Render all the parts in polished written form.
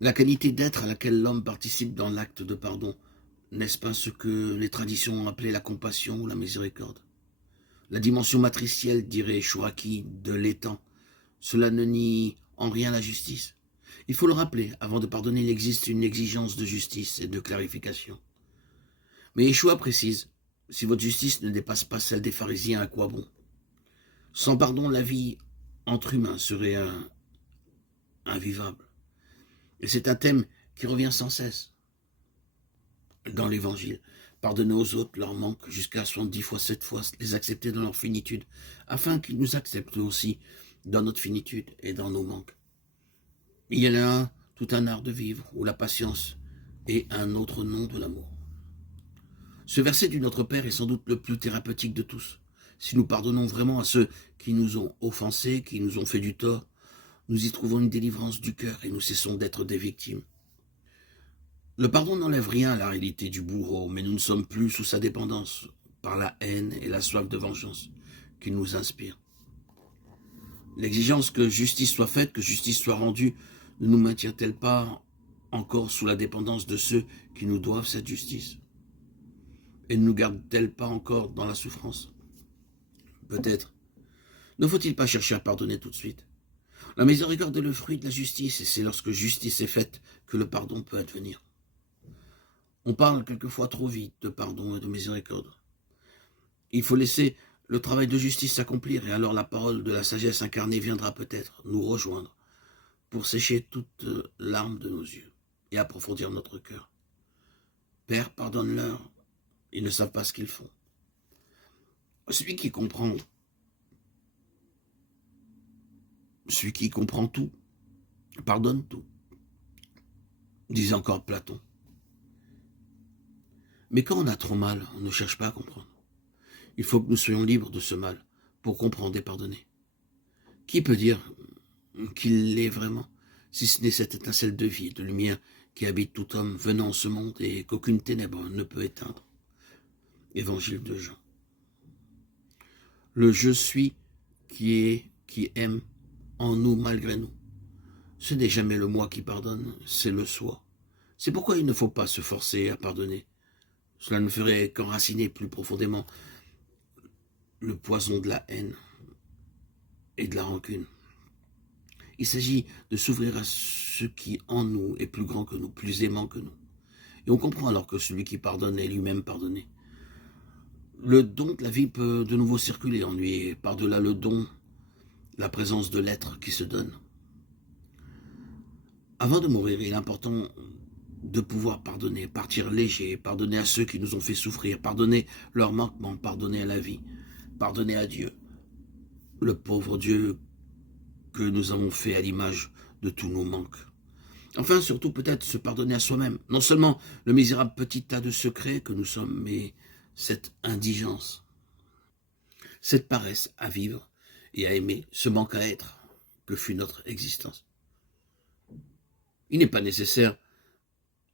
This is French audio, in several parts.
La qualité d'être à laquelle l'homme participe dans l'acte de pardon, n'est-ce pas ce que les traditions ont appelé la compassion ou la miséricorde? La dimension matricielle, dirait Chouraki, de l'étang, cela ne nie en rien la justice. Il faut le rappeler, avant de pardonner, il existe une exigence de justice et de clarification. Mais Yeshua précise, si votre justice ne dépasse pas celle des pharisiens, à quoi bon? Sans pardon, la vie entre humains serait invivable. Et c'est un thème qui revient sans cesse dans l'Évangile. Pardonner aux autres leurs manques jusqu'à 70 fois, 7 fois, les accepter dans leur finitude, afin qu'ils nous acceptent aussi dans notre finitude et dans nos manques. Il y a là tout un art de vivre, où la patience est un autre nom de l'amour. Ce verset du Notre Père est sans doute le plus thérapeutique de tous. Si nous pardonnons vraiment à ceux qui nous ont offensés, qui nous ont fait du tort, nous y trouvons une délivrance du cœur et nous cessons d'être des victimes. Le pardon n'enlève rien à la réalité du bourreau, mais nous ne sommes plus sous sa dépendance par la haine et la soif de vengeance qu'il nous inspire. L'exigence que justice soit faite, que justice soit rendue, ne nous maintient-elle pas encore sous la dépendance de ceux qui nous doivent cette justice? Et ne nous garde-t-elle pas encore dans la souffrance? Peut-être. Ne faut-il pas chercher à pardonner tout de suite? La miséricorde est le fruit de la justice, et c'est lorsque justice est faite que le pardon peut advenir. On parle quelquefois trop vite de pardon et de miséricorde. Il faut laisser le travail de justice s'accomplir, et alors la parole de la sagesse incarnée viendra peut-être nous rejoindre pour sécher toute larme de nos yeux et approfondir notre cœur. Père, pardonne-leur, ils ne savent pas ce qu'ils font. Celui qui comprend tout, pardonne tout, disait encore Platon. Mais quand on a trop mal, on ne cherche pas à comprendre. Il faut que nous soyons libres de ce mal pour comprendre et pardonner. Qui peut dire qu'il l'est vraiment, si ce n'est cette étincelle de vie et de lumière qui habite tout homme venant en ce monde et qu'aucune ténèbre ne peut éteindre? Évangile de Jean. Le je suis qui aime en nous malgré nous. Ce n'est jamais le moi qui pardonne, c'est le soi. C'est pourquoi il ne faut pas se forcer à pardonner. Cela ne ferait qu'enraciner plus profondément le poison de la haine et de la rancune. Il s'agit de s'ouvrir à ce qui en nous est plus grand que nous, plus aimant que nous. Et on comprend alors que celui qui pardonne est lui-même pardonné. Le don de la vie peut de nouveau circuler en lui, et par-delà le don, la présence de l'être qui se donne. Avant de mourir, il est important de pouvoir pardonner, partir léger, pardonner à ceux qui nous ont fait souffrir, pardonner leurs manquements, pardonner à la vie, pardonner à Dieu, le pauvre Dieu que nous avons fait à l'image de tous nos manques. Enfin, surtout peut-être se pardonner à soi-même, non seulement le misérable petit tas de secrets que nous sommes, mais cette indigence, cette paresse à vivre et à aimer, ce manque à être que fut notre existence. Il n'est pas nécessaire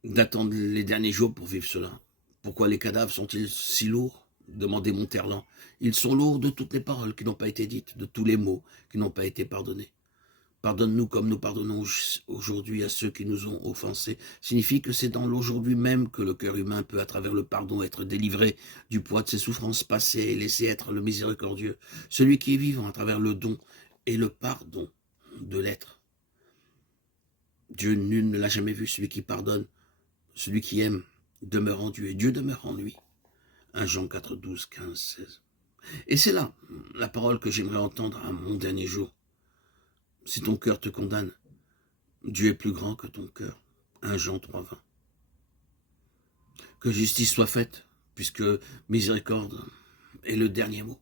d'attendre les derniers jours pour vivre cela. Pourquoi les cadavres sont-ils si lourds? Demandait Monterland. Ils sont lourds de toutes les paroles qui n'ont pas été dites, de tous les mots qui n'ont pas été pardonnés. Pardonne-nous comme nous pardonnons aujourd'hui à ceux qui nous ont offensés, signifie que c'est dans l'aujourd'hui même que le cœur humain peut, à travers le pardon, être délivré du poids de ses souffrances passées et laisser être le miséricordieux, celui qui est vivant à travers le don et le pardon de l'être. Dieu nul ne l'a jamais vu, celui qui pardonne, celui qui aime, demeure en Dieu, et Dieu demeure en lui. 1 Jean 4, 12, 15, 16. Et c'est là la parole que j'aimerais entendre à mon dernier jour. Si ton cœur te condamne, Dieu est plus grand que ton cœur. 1 Jean 3, 20. Que justice soit faite, puisque miséricorde est le dernier mot.